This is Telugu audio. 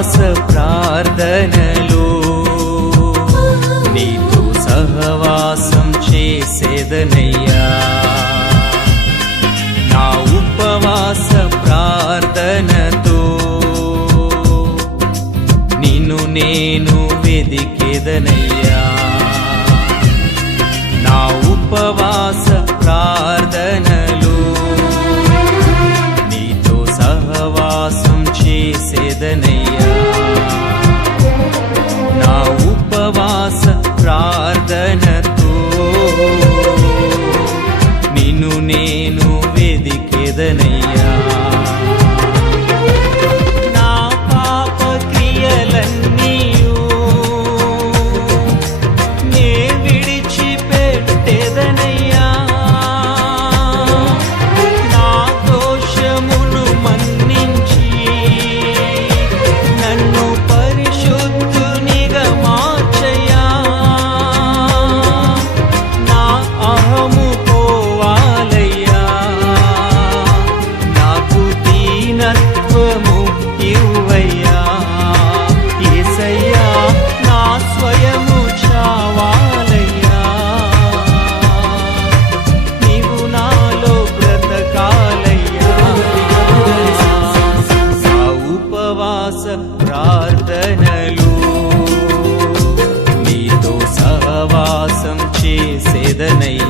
ఉపవాస ప్రార్థనలో నీతో సహవాసం చేసేదనయ్యా. నా ఉపవాస ప్రార్థనతో నిన్ను నేను వెదికేదనయ్యా. నా ఉపవాస ప్రార్థనలో నీతో సహవాసం చేసేదనయ్యా. నా ఉపవాస ప్రార్థనతో నిన్ను నేను వెదికేదనయ్యా. నా పాప క్రియలన్నీయు నే విడిచిపెట్టెదనయ్యా. నా దోషమును మన్నించి నన్ను పరిశుద్ధునిగా మార్చయ్యా. నా అహము పోవాలయ్యా. నాకు దీనత్వము ఇవ్వయ్యా. యేసయ్యా నా స్వయము చావాలయ్యా. నీవు నాలో బ్రతకాలయ్యా. నా ఉపవాస ప్రార్థనలు నీతో సహవాసం చేసేదనయ్యా.